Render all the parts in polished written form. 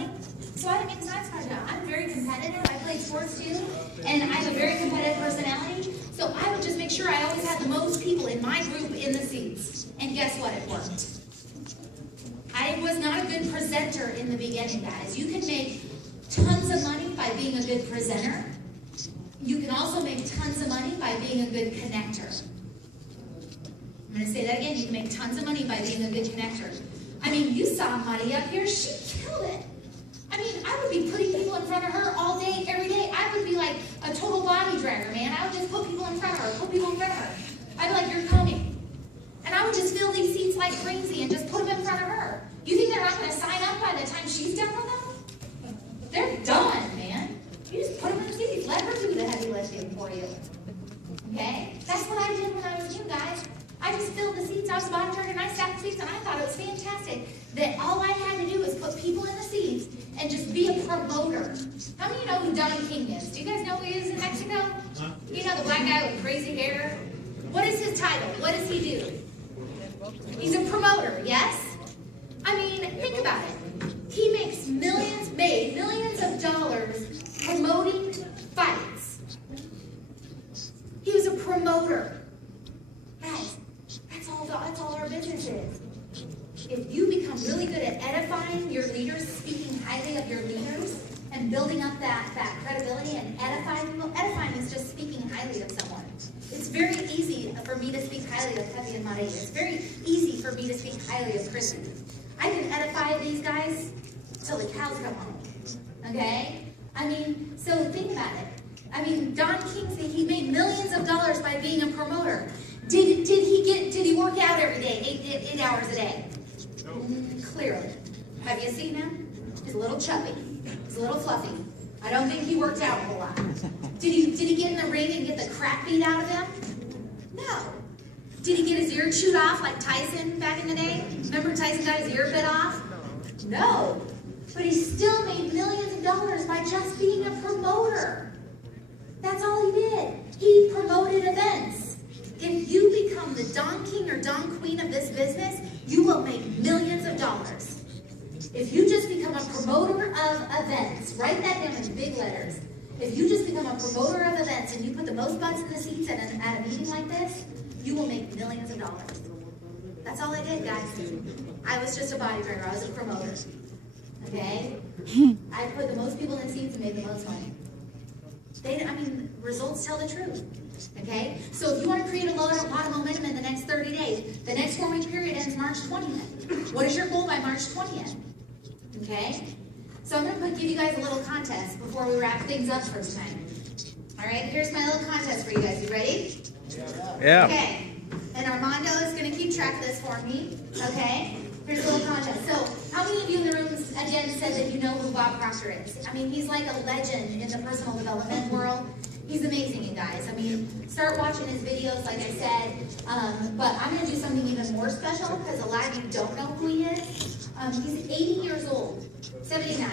money. So I didn't make the science project. I'm very competitive. I played sports too, and I have a very competitive personality. So I would just make sure I always had the most people in my group in the seats. And guess what? It worked. I was not a good presenter in the beginning, guys. You can make tons of money by being a good presenter. You can also make tons of money by being a good connector. I'm going to say that again. You can make tons of money by being a good connector. I mean, you saw Muddy up here. She killed it. I mean, I would be putting people in front of her all day, every day. I would be like a total body dragger, man. I would just put people in front of her, put people in front of her. I'd be like, you're coming. And I would just fill these seats like crazy and just put them in front of her. You think they're not going to sign up by the time she's done with them? They're done, man. You just put them in the seats. Let her do the heavy lifting for you. Okay? That's what I did when I was you guys. I just filled the seats. I was a body dragger and I sat in the seats and I thought it was fantastic that all I had to do was put people in the seats and just be a promoter. How many of you know who Don King is? Do you guys know who he is in Mexico? You know the black guy with crazy hair? What is his title? What does he do? He's a promoter, yes? I mean, think about it. He makes made millions of dollars promoting fights. He was a promoter. Guys, that's all our business is. If you become really good at edifying your leaders, speaking highly of your leaders, and building up that credibility and edifying people, edifying is just speaking highly of someone. It's very easy for me to speak highly of Pepe and Maria. It's very easy for me to speak highly of Christian. I can edify these guys till the cows come home. Okay? I mean, so think about it. I mean, Don King said he made millions of dollars by being a promoter. Did he work out every day, 8 hours a day? No. Clearly. Have you seen him? He's a little chubby. He's a little fluffy. I don't think he worked out a whole lot. Did he get in the ring and get the crap beat out of him? No. Did he get his ear chewed off like Tyson back in the day? Remember Tyson got his ear bit off? No. But he still made millions of dollars by just being a promoter. That's all he did. He promoted events. If you become the Don King or Don Queen of this business, you will make millions of dollars. If you just become a promoter of events, write that down in big letters. If you just become a promoter of events and you put the most butts in the seats at a meeting like this, you will make millions of dollars. That's all I did, guys. I was just a body dragger. I was a promoter. Okay? I put the most people in the seats and made the most money. Results tell the truth. Okay? So if you want to create a lot of momentum in the next 30 days, the next 4-week period ends March 20th. What is your goal by March 20th? Okay? So I'm going to give you guys a little contest before we wrap things up for tonight. All right? Here's my little contest for you guys. You ready? Yeah. Okay. And Armando is going to keep track of this for me. Okay? Here's a little contest. So how many of you in the room, again, said that you know who Bob Proctor is? I mean, he's like a legend in the personal development world. He's amazing, you guys. I mean, start watching his videos, like I said. But I'm going to do something even more special because a lot of you don't know who he is. He's 80 years old, 79,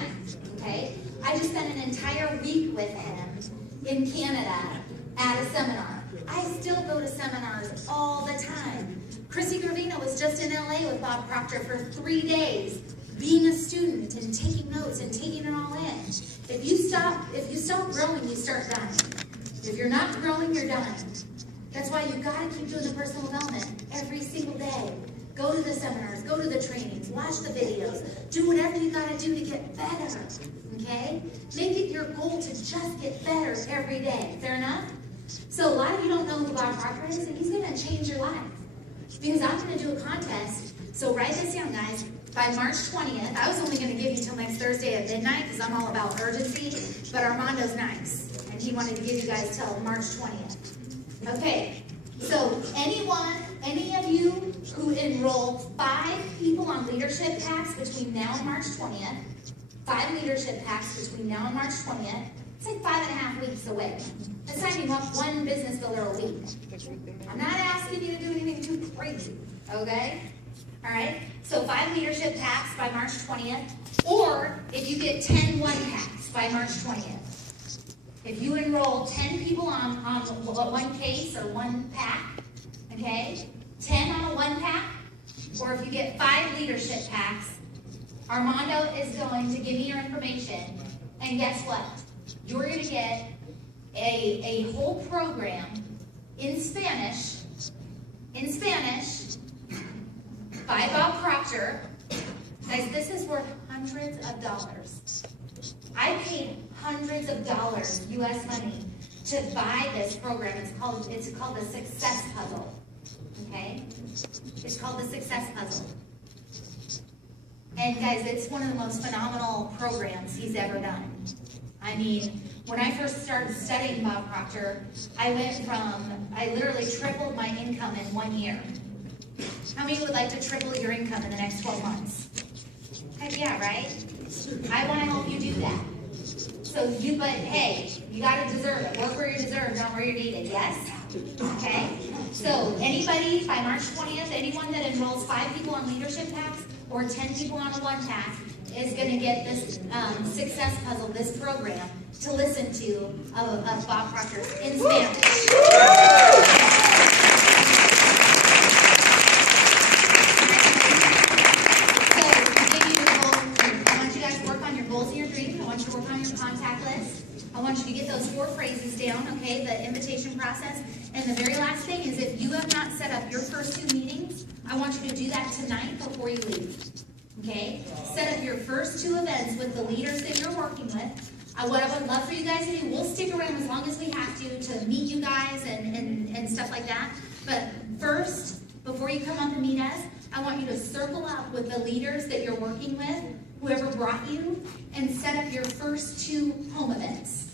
okay? I just spent an entire week with him in Canada at a seminar. I still go to seminars all the time. Chrissy Gravino was just in LA with Bob Proctor for 3 days, being a student and taking notes and taking it all in. If you stop growing, you start dying. If you're not growing, you're dying. That's why you've got to keep doing the personal development every single day. Go to the seminars, go to the trainings, watch the videos, do whatever you got to do to get better, okay? Make it your goal to just get better every day. Fair enough? So a lot of you don't know who Bob Proctor is, and he's going to change your life. Because I'm going to do a contest. So write this down, guys. By March 20th, I was only going to give you till next Thursday at midnight because I'm all about urgency, but Armando's nice, and he wanted to give you guys till March 20th. Okay, so any of you who enroll 5 people on leadership packs between now and March 20th, 5 leadership packs between now and March 20th, it's like 5.5 weeks away. That's signing up 1 business builder a week. I'm not asking you to do anything too crazy, okay? All right, so 5 leadership packs by March 20th, or if you get 10 one-packs by March 20th. If you enroll 10 people on one case or 1 pack, okay, 10 on a 1 pack, or if you get 5 leadership packs, Armando is going to give me your information, and guess what? You're going to get a whole program in Spanish, by Bob Proctor. Guys, this is worth hundreds of dollars. I paid hundreds of dollars, US money, to buy this program. It's called the Success Puzzle. Okay? It's called the Success Puzzle. And guys, it's one of the most phenomenal programs he's ever done. I mean, when I first started studying Bob Proctor, I literally tripled my income in 1 year. How many would like to triple your income in the next 12 months? Heck yeah, right? I want to help you do that. But hey, you gotta deserve it. Work where you're deserved, not where you're needed, yes? Okay? So anybody, by March 20th, anyone that enrolls 5 people on leadership packs or 10 people on a 1 pack is gonna get this Success Puzzle, this program, to listen to of Bob Proctor in Spanish. I want you to get those 4 phrases down, okay, the invitation process. And the very last thing is, if you have not set up your first 2 meetings, I want you to do that tonight before you leave, okay? Set up your first 2 events with the leaders that you're working with. What I would love for you guys to do, we'll stick around as long as we have to meet you guys and stuff like that. But first, before you come up and meet us, I want you to circle up with the leaders that you're working with, whoever brought you, and set up your first 2 home events.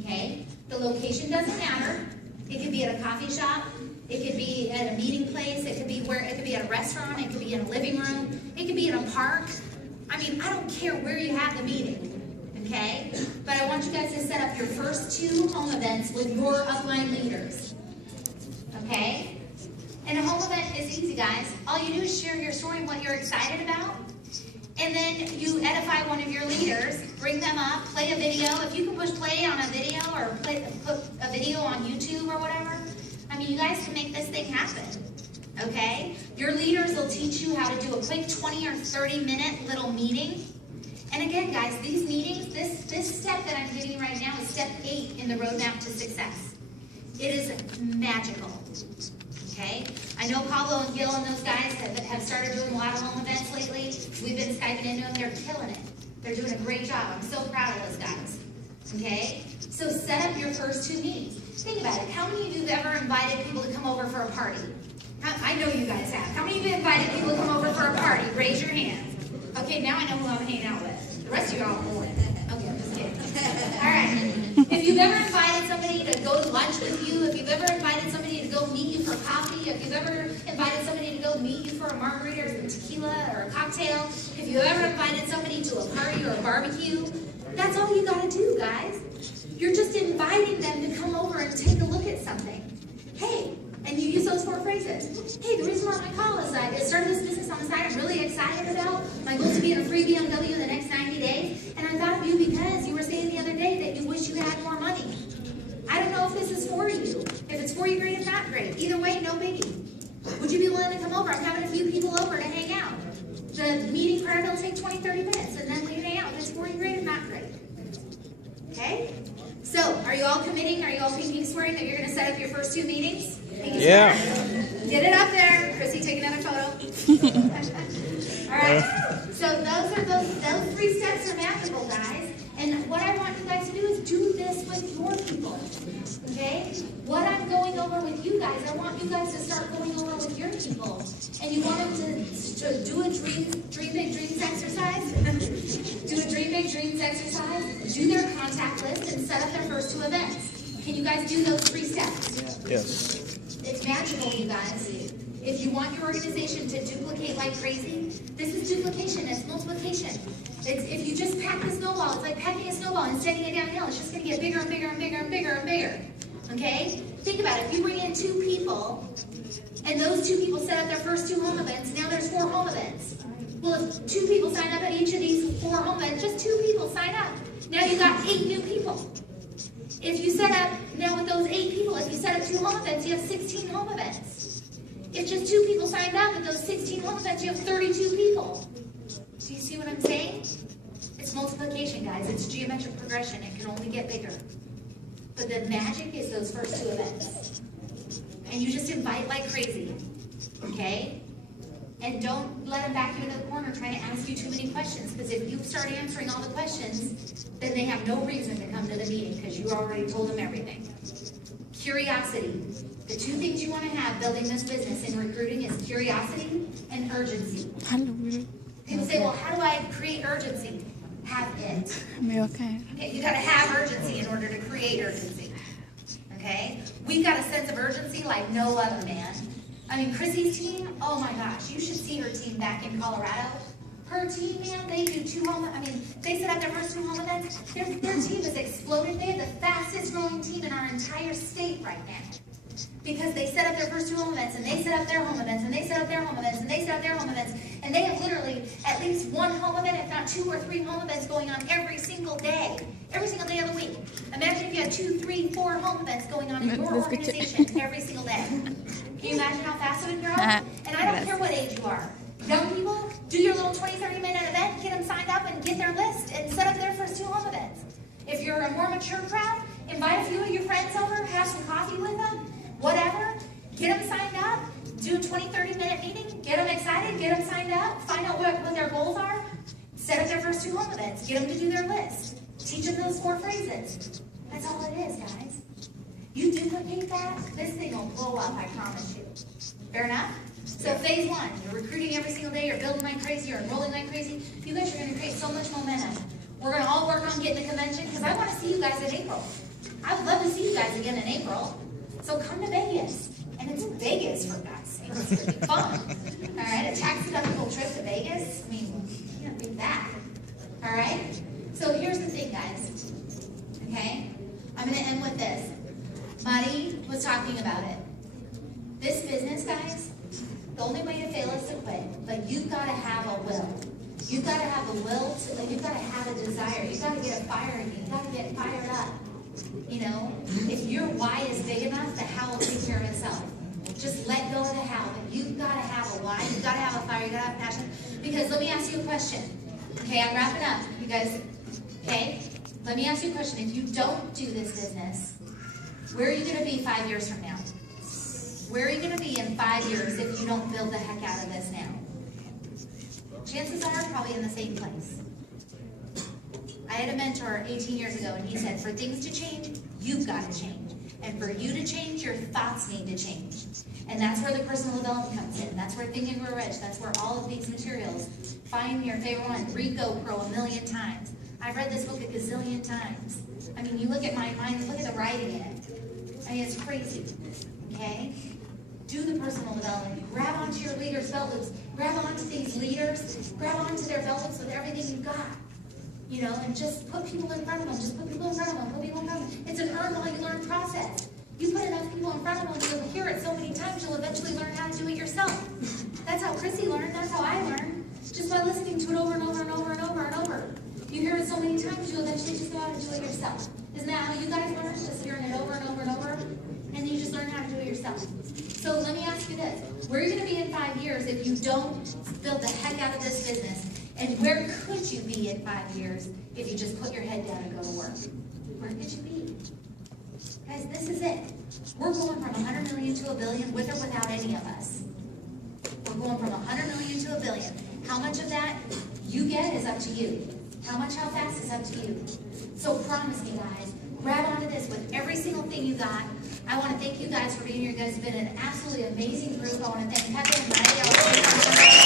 Okay? The location doesn't matter. It could be at a coffee shop, it could be at a meeting place, it could be at a restaurant, it could be in a living room, it could be in a park. I mean, I don't care where you have the meeting. Okay? But I want you guys to set up your first 2 home events with your upline leaders. Okay? And a home event is easy, guys. All you do is share your story, what you're excited about. And then you edify one of your leaders, bring them up, play a video. If you can push play on a video or put a video on YouTube or whatever, I mean, you guys can make this thing happen, okay? Your leaders will teach you how to do a quick 20 or 30-minute little meeting. And again, guys, these meetings, this step that I'm giving you right now is step 8 in the roadmap to success. It is magical. Okay? I know Pablo and Gil and those guys have started doing a lot of home events lately. We've been Skyping into them. They're killing it. They're doing a great job. I'm so proud of those guys. Okay? So set up your first 2 meetings. Think about it. How many of you have ever invited people to come over for a party? I know you guys have. How many of you have invited people to come over for a party? Raise your hands. Okay, now I know who I'm hanging out with. The rest of you all know it. Okay, I'm just kidding. All right. If you've ever invited somebody to go to lunch with you, if you've ever invited somebody to go meet you for coffee, if you've ever invited somebody to go meet you for a margarita or some tequila or a cocktail, if you've ever invited somebody to a party or a barbecue, that's all you gotta do, guys. You're just inviting them to come over and take a look at something. Hey, and you use those 4 phrases. Hey, the reason why my call is I started this business on the side I'm really excited about. My goal is to be in a free BMW in the next 90 days. And I thought of you because you were saying the other day that you wish you had more money. I don't know if this is for you. If it's for you, great. If not, great. Either way, no biggie. Would you be willing to come over? I'm having a few people over to hang out. The meeting probably will take 20, 30 minutes, and then we hang out. If it's for you, great. If not, great. Okay? So, are you all committing? Are you all pinky swearing that you're going to set up your first 2 meetings? Yeah. Get it up there. Chrissy, take another photo. All right. So those 3 steps are magical, guys. And what I want you guys to do is do this with your people. Okay? What I'm going over with you guys, I want you guys to start going over with your people. And you want them to do a dream big dreams exercise. Do a dream big dreams exercise. Do their contact list and set up their first 2 events. Can you guys do those 3 steps? Yes. It's magical, you guys. If you want your organization to duplicate like crazy, this is duplication, it's multiplication. If you just pack the snowball, it's like packing a snowball and sending it downhill. It's just going to get bigger and bigger and bigger and bigger and bigger. Okay? Think about it. If you bring in 2 people, and those 2 people set up their first 2 home events, now there's 4 home events. Well, if 2 people sign up at each of these 4 home events, just 2 people sign up. Now you got 8 new people. If you set up, now with those 8 people, if you set up 2 home events, you have 16 home events. If just 2 people signed up with those 16 home events, you have 32 people. Do Do you see what I'm saying? It's multiplication, guys. It's geometric progression. It can only get bigger. But the magic is those first two events. And you just invite like crazy, okay? And don't let them back you into the corner trying to ask you too many questions, because if you start answering all the questions, then they have no reason to come to the meeting because you already told them everything. Curiosity. The two things you want to have building this business in recruiting is curiosity and urgency. People say, well, how do I create urgency? Have it. Okay, you got to have urgency in order to create urgency. Okay? We've got a sense of urgency like no other, man. I mean, Chrissy's team, oh my gosh, you should see her team back in Colorado. Her team, man, they do they set up their first 2 home events. Their team has exploded. They have the fastest growing team in our entire state right now. Because they set up their first 2 home events, and they set up their home events, and they set up their home events, and they set up their home events. And they have literally at least 1 home event, if not 2 or 3 home events going on every single day of the week. Imagine if you had 2, 3, 4 home events going on in your organization every single day. Can you imagine how fast it would grow? And I don't care what age you are. Young people, do your little 20, 30-minute event, get them signed up and get their list and set up their first 2 home events. If you're a more mature crowd, invite a few of your friends over, have some coffee with them, whatever, get them signed up, do a 20, 30-minute meeting, get them excited, get them signed up, find out what their goals are, set up their first 2 home events, get them to do their list, teach them those 4 phrases. That's all it is, guys. You duplicate that, this thing will blow up, I promise you. Fair enough? So phase 1, you're recruiting every single day, you're building like crazy, you're enrolling like crazy. You guys are going to create so much momentum. We're going to all work on getting the convention, because I want to see you guys in April. I would love to see you guys again in April. So come to Vegas. And it's Vegas, for God's sake. It's going to be fun. All right, a tax-deductible trip to Vegas. I mean, you can't beat that. All right? So here's the thing, guys. Okay? I'm going to end with this. Buddy was talking about it. This business, guys, the only way to fail is to quit. But you've got to have a will. You've got to have a will to, like, you've got to have a desire. You've got to get a fire in you. You've got to get fired up. You know, if your why is big enough, the how will take care of itself. Just let go of the how. But you've got to have a why. You've got to have a fire. You've got to have passion. Because let me ask you a question. Okay, I'm wrapping up. You guys, okay? Let me ask you a question. If you don't do this business, where are you going to be 5 years from now? Where are you going to be in 5 years if you don't build the heck out of this now? Chances are probably in the same place. I had a mentor 18 years ago, and he said, for things to change, you've got to change. And for you to change, your thoughts need to change. And that's where the personal development comes in. That's where Think and Grow Rich, that's where all of these materials. Find your favorite one. Read GoPro 1,000,000 times. I've read this book a gazillion times. I mean, you look at my mind, look at the writing in it. I mean, it's crazy, okay? Do the personal development. Grab onto your leaders' belt loops. Grab onto these leaders. Grab onto their belt loops with everything you've got. You know, and just put people in front of them. Just put people in front of them. Put people in front of them. It's an earn while you learn process. You put enough people in front of them, you'll hear it so many times, you'll eventually learn how to do it yourself. That's how Chrissy learned. That's how I learned. Just by listening to it over and over and over and over and over. You hear it so many times, you'll eventually just know how to do it yourself. Isn't that how you guys learn? Just hearing it over and over and over, and you just learn how to do it yourself. So let me ask you this. Where are you going to be in 5 years if you don't build the heck out of this business? And where could you be in 5 years if you just put your head down and go to work? Where could you be? Guys, this is it. We're going from 100 million to a billion with or without any of us. We're going from 100 million to a billion. How much of that you get is up to you. How fast is up to you. So promise me, guys, grab onto this with every single thing you got. I want to thank you guys for being here. You guys have been an absolutely amazing group. I want to thank Kevin and Maria.